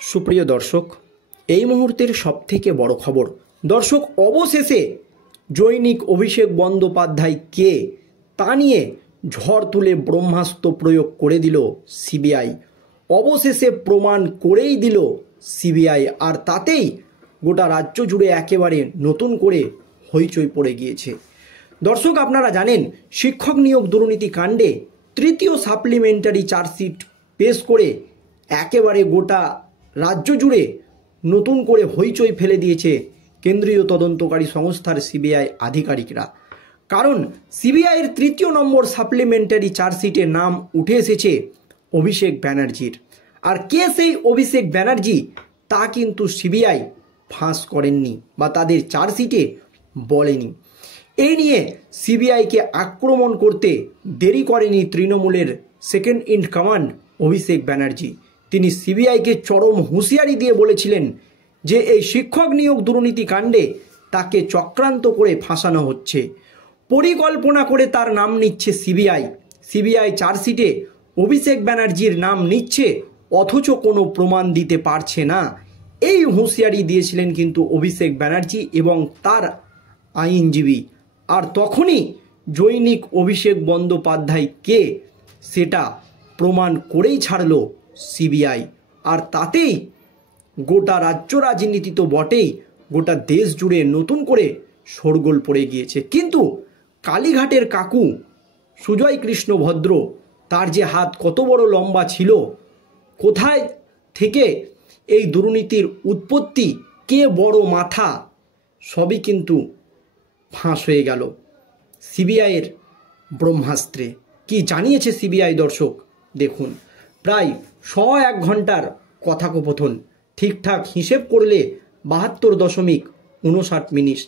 সুপ্রিয় দর্শক, এই মুহূর্তের সবথেকে বড় খবর দর্শক, অবশেষে জৈনিক অভিষেক বন্দ্যোপাধ্যায় কে তা নিয়ে ঝড় তুলে ব্রহ্মাস্ত্র প্রয়োগ করে দিল সিবিআই। অবশেষে প্রমাণ করেই দিল সিবিআই, আর তাতেই গোটা রাজ্য জুড়ে একেবারে নতুন করে হইচই পড়ে গিয়েছে। দর্শক, আপনারা জানেন শিক্ষক নিয়োগ দুর্নীতি কাণ্ডে তৃতীয় সাপ্লিমেন্টারি চার্জশিট পেশ করে একেবারে গোটা রাজ্য জুড়ে নতুন করে হইচই ফেলে দিয়েছে কেন্দ্রীয় তদন্তকারী সংস্থার সিবিআই আধিকারিকরা। কারণ সিবিআইয়ের তৃতীয় নম্বর সাপ্লিমেন্টারি চার্জশিটে নাম উঠে এসেছে অভিষেক ব্যানার্জির। আর কে সেই অভিষেক ব্যানার্জি তা কিন্তু সিবিআই ফাঁস করেননি বা তাদের চার্জশিটে বলেনি। এই নিয়ে সিবিআইকে আক্রমণ করতে দেরি করেনি তৃণমূলের second in command Abhishek Banerjee. তিনি সিবিআইকে চরম হুঁশিয়ারি দিয়ে বলেছিলেন যে এই শিক্ষক নিয়োগ দুর্নীতি কাণ্ডে তাকে চক্রান্ত করে ফাঁসানো হচ্ছে, পরিকল্পনা করে তার নাম নিচ্ছে সিবিআই চার্জশিটে অভিষেক ব্যানার্জির নাম নিচ্ছে, অথচ কোনো প্রমাণ দিতে পারছে না। এই হুঁশিয়ারি দিয়েছিলেন কিন্তু অভিষেক ব্যানার্জি এবং তার আইনজীবী। আর তখনই জৈনিক অভিষেক বন্দ্যোপাধ্যায় কে সেটা প্রমাণ করেই ছাড়ল সিবিআই। আর তাতেই গোটা রাজ্য রাজনীতি তো বটেই, গোটা দেশ জুড়ে নতুন করে শোরগোল পড়ে গিয়েছে। কিন্তু কালীঘাটের কাকু সুজয় কৃষ্ণ ভদ্র, তার যে হাত কত বড় লম্বা ছিল, কোথায় থেকে এই দুর্নীতির উৎপত্তি, কে বড় মাথা, সবই কিন্তু ফাঁস হয়ে গেল সিবিআইয়ের ব্রহ্মাস্ত্রে। কি জানিয়েছে সিবিআই দর্শক দেখুন। প্রায় 101 ঘন্টার কথোপকথন, ঠিকঠাক হিসেব করলে 72.59 মিনিট।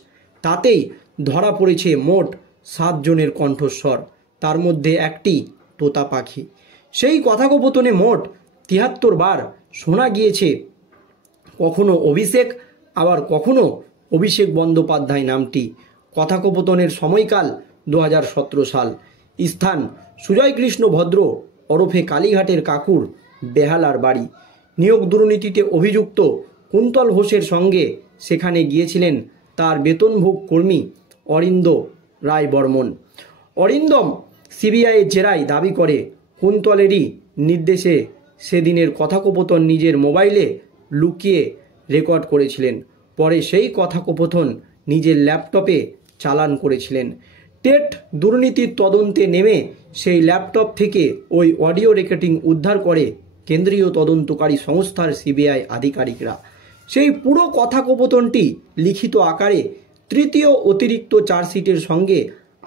তাতেই ধরা পড়েছে মোট 7 জনের কণ্ঠস্বর, তার মধ্যে একটি তোতা পাখি। সেই কথোপকথনে মোট 73 বার শোনা গিয়েছে কখনো অভিষেক, আবার কখনো অভিষেক বন্দ্যোপাধ্যায় নামটি। কথোপকথনের সময়কাল 2017 সাল, স্থান সুজয় কৃষ্ণ ভদ্র ওরফে কালীঘাটের কাকুর বেহালার বাড়ি। নিয়োগ দুর্নীতিতে অভিযুক্ত কুন্তল ঘোষের সঙ্গে সেখানে গিয়েছিলেন তার বেতনভোগ কর্মী অরিন্দম রায় বর্মন। অরিন্দম সিবিআইয়ের জেরায় দাবি করে কুন্তলেরই নির্দেশে সেদিনের কথোপকথন নিজের মোবাইলে লুকিয়ে রেকর্ড করেছিলেন। পরে সেই কথোপকথন নিজের ল্যাপটপে চালান করেছিলেন। টেট দুর্নীতির তদন্তে নেমে সেই ল্যাপটপ থেকে ওই অডিও রেকর্ডিং উদ্ধার করে কেন্দ্রীয় তদন্তকারী সংস্থার সিবিআই আধিকারিকরা। সেই পুরো কথোপকথনটি লিখিত আকারে তৃতীয় অতিরিক্ত চার্জশিটের সঙ্গে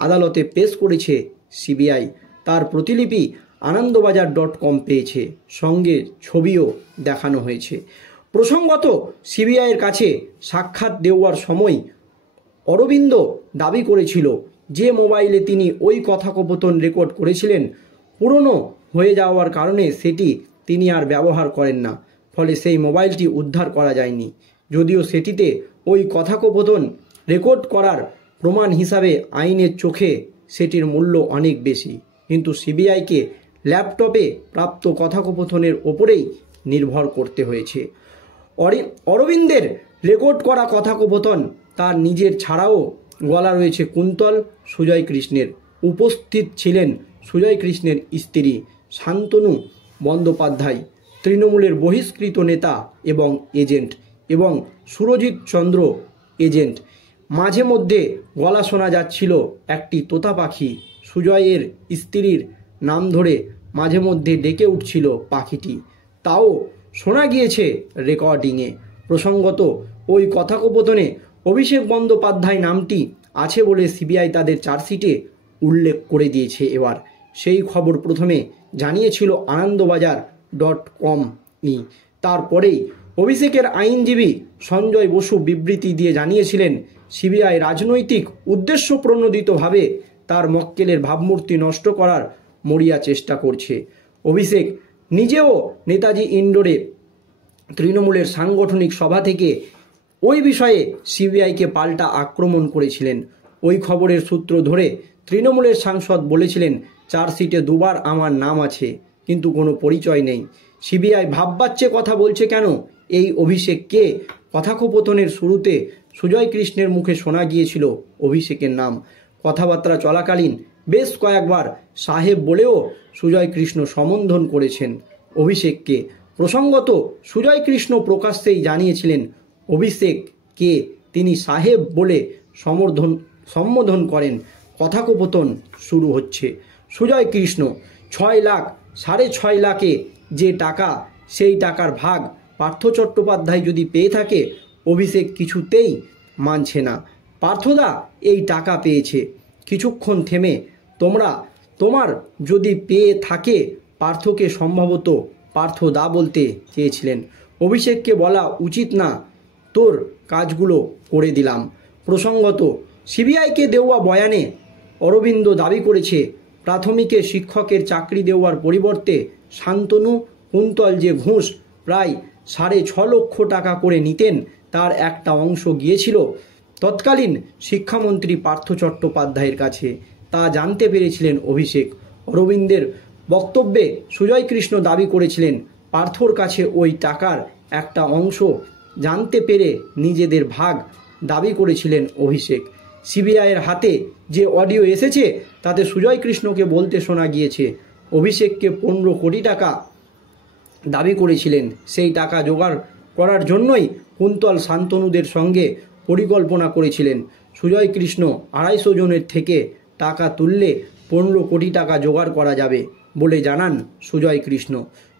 আদালতে পেশ করেছে সিবিআই। তার প্রতিলিপি আনন্দবাজার.com পেয়েছে, সঙ্গে ছবিও দেখানো হয়েছে। প্রসঙ্গত, সিবিআইয়ের কাছে সাক্ষাৎ দেওয়ার সময় অরবিন্দ দাবি করেছিল যে মোবাইলে তিনি ওই কথোপকথন রেকর্ড করেছিলেন পুরনো হয়ে যাওয়ার কারণে সেটি তিনি আর ব্যবহার করেন না, ফলে সেই মোবাইলটি উদ্ধার করা যায়নি। যদিও সেটিতে ওই কথোপকথন রেকর্ড করার প্রমাণ হিসাবে আইনের চোখে সেটির মূল্য অনেক বেশি, কিন্তু সিবিআইকে ল্যাপটপে প্রাপ্ত কথোপকথনের ওপরেই নির্ভর করতে হয়েছে। অরবিন্দের রেকর্ড করা কথোপকথন তার নিজের ছাড়াও বলা রয়েছে কুন্তল সুজয় কৃষ্ণের। উপস্থিত ছিলেন সুজয় কৃষ্ণের স্ত্রী শান্তনু বন্দ্যোপাধ্যায়, তৃণমূলের বহিষ্কৃত নেতা এবং এজেন্ট, এবং সুরজিৎ চন্দ্র এজেন্ট। মাঝে মধ্যে গলা শোনা যাচ্ছিল একটি তোতা পাখি। সুজয়ের স্ত্রীর নাম ধরে মাঝে মধ্যে ডেকে উঠছিল পাখিটি, তাও শোনা গিয়েছে রেকর্ডিংয়ে। প্রসঙ্গত, ওই কথোপকথনে অভিষেক বন্দ্যোপাধ্যায় নামটি আছে বলে সিবিআই তাদের চার্জশিটে উল্লেখ করে দিয়েছে। এবার সেই খবর প্রথমে জানিয়েছিল আনন্দবাজার.com। তারপরেই অভিষেকের আইনজীবী সঞ্জয় বসু বিবৃতি দিয়ে জানিয়েছিলেন সিবিআই রাজনৈতিক উদ্দেশ্য প্রণোদিতভাবে তার মক্কেলের ভাবমূর্তি নষ্ট করার মরিয়া চেষ্টা করছে। অভিষেক নিজেও নেতাজি ইন্ডোরে তৃণমূলের সাংগঠনিক সভা থেকে ওই বিষয়ে সিবিআইকে পাল্টা আক্রমণ করেছিলেন। ওই খবরের সূত্র ধরে তৃণমূলের সাংসদ বলেছিলেন, চার্জশিটে 2বার আমার নাম আছে কিন্তু কোনো পরিচয় নেই। সিবিআই ভাববাচ্চে কথা বলছে কেন? এই অভিষেক কে? কথোপকথনের শুরুতে সুজয় কৃষ্ণের মুখে শোনা গিয়েছিল অভিষেকের নাম। কথাবার্তা চলাকালীন বেশ কয়েকবার সাহেব বলেও সুজয় কৃষ্ণ সম্বোধন করেছেন অভিষেককে। প্রসঙ্গত সুজয় কৃষ্ণ প্রকাশ্যেই জানিয়েছিলেন অভিষেক কে তিনি সাহেব বলে সম্বোধন করেন। কথোপকথন শুরু হচ্ছে। সুজয় কৃষ্ণ 6 লাখ, 6.5 লাখে যে টাকা, সেই টাকার ভাগ পার্থ চট্টোপাধ্যায় যদি পেয়ে থাকে, অভিষেক কিছুতেই মানছে না। পার্থদা এই টাকা পেয়েছে। কিছুক্ষণ থেমে তোমার যদি পেয়ে থাকে, পার্থকে সম্ভবত পার্থদা বলতে চেয়েছিলেন। অভিষেককে বলা উচিত না, তোর কাজগুলো করে দিলাম। প্রসঙ্গত সিবিআইকে দেওয়া বয়ানে অরবিন্দ দাবি করেছে প্রাথমিকে শিক্ষকের চাকরি দেওয়ার পরিবর্তে শান্তনু কুন্তল যে ঘুষ প্রায় 6.5 লক্ষ টাকা করে নিতেন, তার একটা অংশ গিয়েছিল তৎকালীন শিক্ষামন্ত্রী পার্থ চট্টোপাধ্যায়ের কাছে। তা জানতে পেরেছিলেন অভিষেক। অরবিন্দের বক্তব্যে সুজয় কৃষ্ণ দাবি করেছিলেন পার্থর কাছে ওই টাকার একটা অংশ জানতে পেরে নিজেদের ভাগ দাবি করেছিলেন অভিষেক। সিবিআইয়ের হাতে যে অডিও এসেছে তাতে সুজয় কৃষ্ণকে বলতে শোনা গিয়েছে অভিষেককে 15 কোটি টাকা দাবি করেছিলেন। সেই টাকা জোগাড় করার জন্যই কুন্তল শান্তনুদের সঙ্গে পরিকল্পনা করেছিলেন। সুজয় কৃষ্ণ 250 জনের থেকে টাকা তুললে 15 কোটি টাকা জোগাড় করা যাবে বলে জানান সুজয় কৃষ্ণ।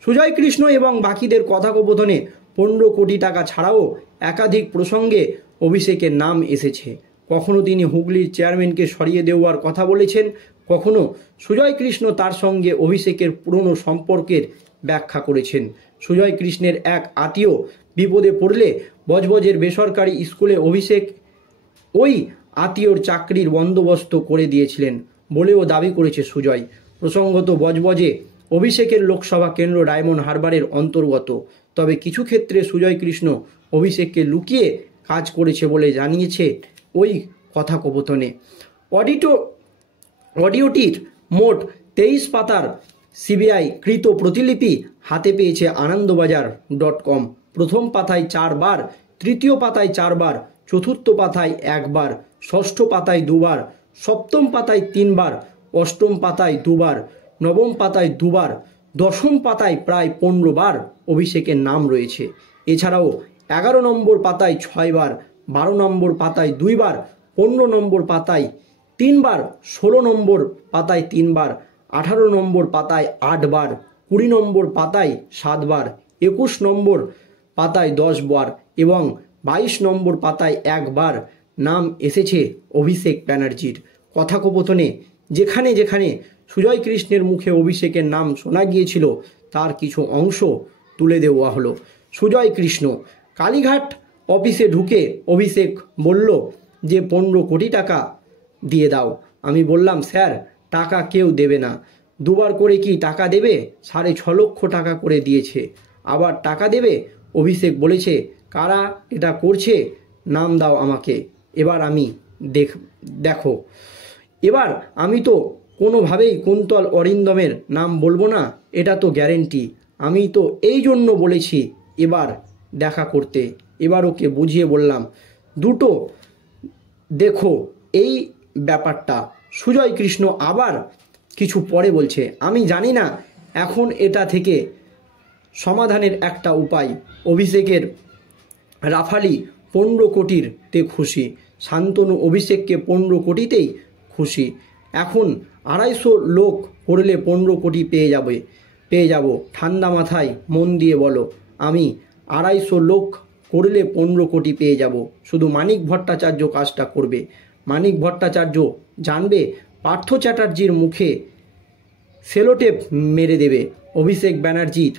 সুজয় কৃষ্ণ এবং বাকিদের কথোপকথনে 15 কোটি টাকা ছাড়াও একাধিক প্রসঙ্গে অভিষেকের নাম এসেছে। কখনো তিনি হুগলির চেয়ারম্যানকে সরিয়ে দেওয়ার কথা বলেছেন, কখনো সুজয় কৃষ্ণ তার সঙ্গে অভিষেকের পুরনো সম্পর্কের ব্যাখ্যা করেছেন। সুজয় কৃষ্ণের এক আত্মীয় বিপদে পড়লে বজবজের বেসরকারি স্কুলে অভিষেক ওই আত্মীয়র চাকরির বন্দোবস্ত করে দিয়েছিলেন বলেও দাবি করেছে সুজয়। প্রসঙ্গত বজবজে অভিষেকের লোকসভা কেন্দ্র ডায়মন্ড হারবারের অন্তর্গত। তবে কিছু ক্ষেত্রে সুজয় কৃষ্ণ অভিষেককে লুকিয়ে কাজ করেছে বলে জানিয়েছে ওই কথোপকথনে। অডিওটির মোট 23 পাতার সিবিআই কৃত প্রতিলিপি হাতে পেয়েছে আনন্দবাজার.com। প্রথম পাতায় 4 বার, তৃতীয় পাতায় 4 বার, চতুর্থ পাতায় 1 বার, ষষ্ঠ পাতায় 2 বার, সপ্তম পাতায় 3 বার, অষ্টম পাতায় 2 বার, নবম পাতায় 2 বার, দশম পাতায় প্রায় 15 বার অভিষেকের নাম রয়েছে। এছাড়াও 11 নম্বর পাতায় 6 বার, 12 নম্বর পাতায় 2 বার, 15 নম্বর পাতায় 3 বার, 16 নম্বর পাতায় 3 বার, 18 নম্বর পাতায় 8 বার, 20 নম্বর পাতায় 7 বার, 21 নম্বর পাতায় 10 বার এবং 22 নম্বর পাতায় 1 বার নাম এসেছে অভিষেক ব্যানার্জির। কথোপকথনে যেখানে যেখানে সুজয় কৃষ্ণের মুখে অভিষেকের নাম শোনা গিয়েছিল তার কিছু অংশ তুলে দেওয়া হলো। সুজয় কৃষ্ণ: কালীঘাট অফিসে ঢুকে অভিষেক বলল যে 15 কোটি টাকা দিয়ে দাও। আমি বললাম, স্যার টাকা কেউ দেবে না। 2 বার করে কি টাকা দেবে? 6.5 লক্ষ টাকা করে দিয়েছে, আবার টাকা দেবে? অভিষেক বলেছে, কারা এটা করছে নাম দাও আমাকে, এবার আমি দেখো। এবার আমি তো কোনোভাবেই কুন্তল অরিন্দমের নাম বলবো না, এটা তো গ্যারেন্টি। আমি তো এই জন্য বলেছি এবার দেখা করতে। এবার ওকে বুঝিয়ে বললাম দুটো দেখো এই ব্যাপারটা। সুজয় কৃষ্ণ আবার কিছু পরে বলছে, আমি জানি না এখন এটা থেকে সমাধানের একটা উপায়। অভিষেকের রাফালি 15 কোটিতে খুশি, শান্তনু অভিষেককে 15 কোটিতেই খুশি। এখন 250 লোক করলে 15 কোটি পেয়ে যাব। ঠান্ডা মাথায় মন দিয়ে বলো, আমি 250 লোক করলে 15 কোটি পেয়ে যাব। শুধু মানিক ভট্টাচার্য কাজটা করবে। মানিক ভট্টাচার্য জানবে পার্থ চ্যাটার্জির মুখে সেলোটেপ মেরে দেবে। অভিষেক ব্যানার্জির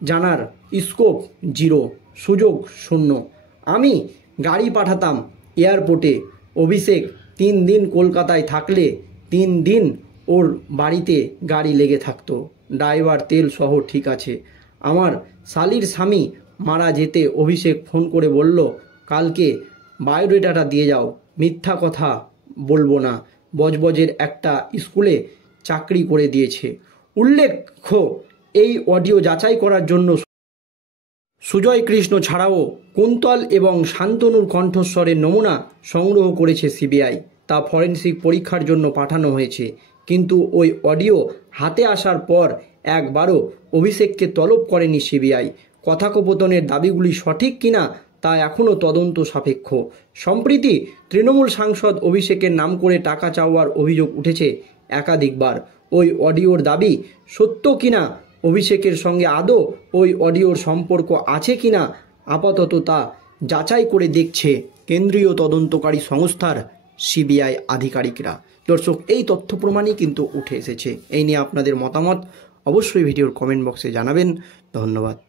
জানার স্কোপ 0, সুযোগ 0। আমি গাড়ি পাঠাতাম এয়ারপোর্টে। অভিষেক 3 দিন কলকাতায় থাকলে 3 দিন ওর বাড়িতে গাড়ি লেগে থাকতো। ড্রাইভার তেল সহ ঠিক আছে। আমার শালির স্বামী মারা যেতে অভিষেক ফোন করে বলল, কালকে বায়োডেটাটা দিয়ে যাও। মিথ্যা কথা বলবো না, বজবজের একটা স্কুলে চাকরি করে দিয়েছে। উল্লেখ্য এই অডিও যাচাই করার জন্য সুজয় কৃষ্ণ ছাড়াও কুন্তল এবং শান্তনুর কণ্ঠস্বরের নমুনা সংগ্রহ করেছে সিবিআই। তা ফরেনসিক পরীক্ষার জন্য পাঠানো হয়েছে। কিন্তু ওই অডিও হাতে আসার পর একবারও অভিষেককে তলব করেনি সিবিআই। কথোপকথনের দাবিগুলি সঠিক কিনা তা এখনও তদন্ত সাপেক্ষ। সম্প্রতি তৃণমূল সাংসদ অভিষেকের নাম করে টাকা চাওয়ার অভিযোগ উঠেছে একাধিকবার। ওই অডিওর দাবি সত্য কিনা, অভিষেকের সঙ্গে আদৌ ওই অডিওর সম্পর্ক আছে কিনা আপাতত তা যাচাই করে দেখছে কেন্দ্রীয় তদন্তকারী সংস্থার সিবিআই আধিকারিকরা। দর্শক, এই তথ্য প্রমাণই কিন্তু উঠে এসেছে। এই নিয়ে আপনাদের মতামত অবশ্যই ভিডিওর কমেন্ট বক্সে জানাবেন। ধন্যবাদ।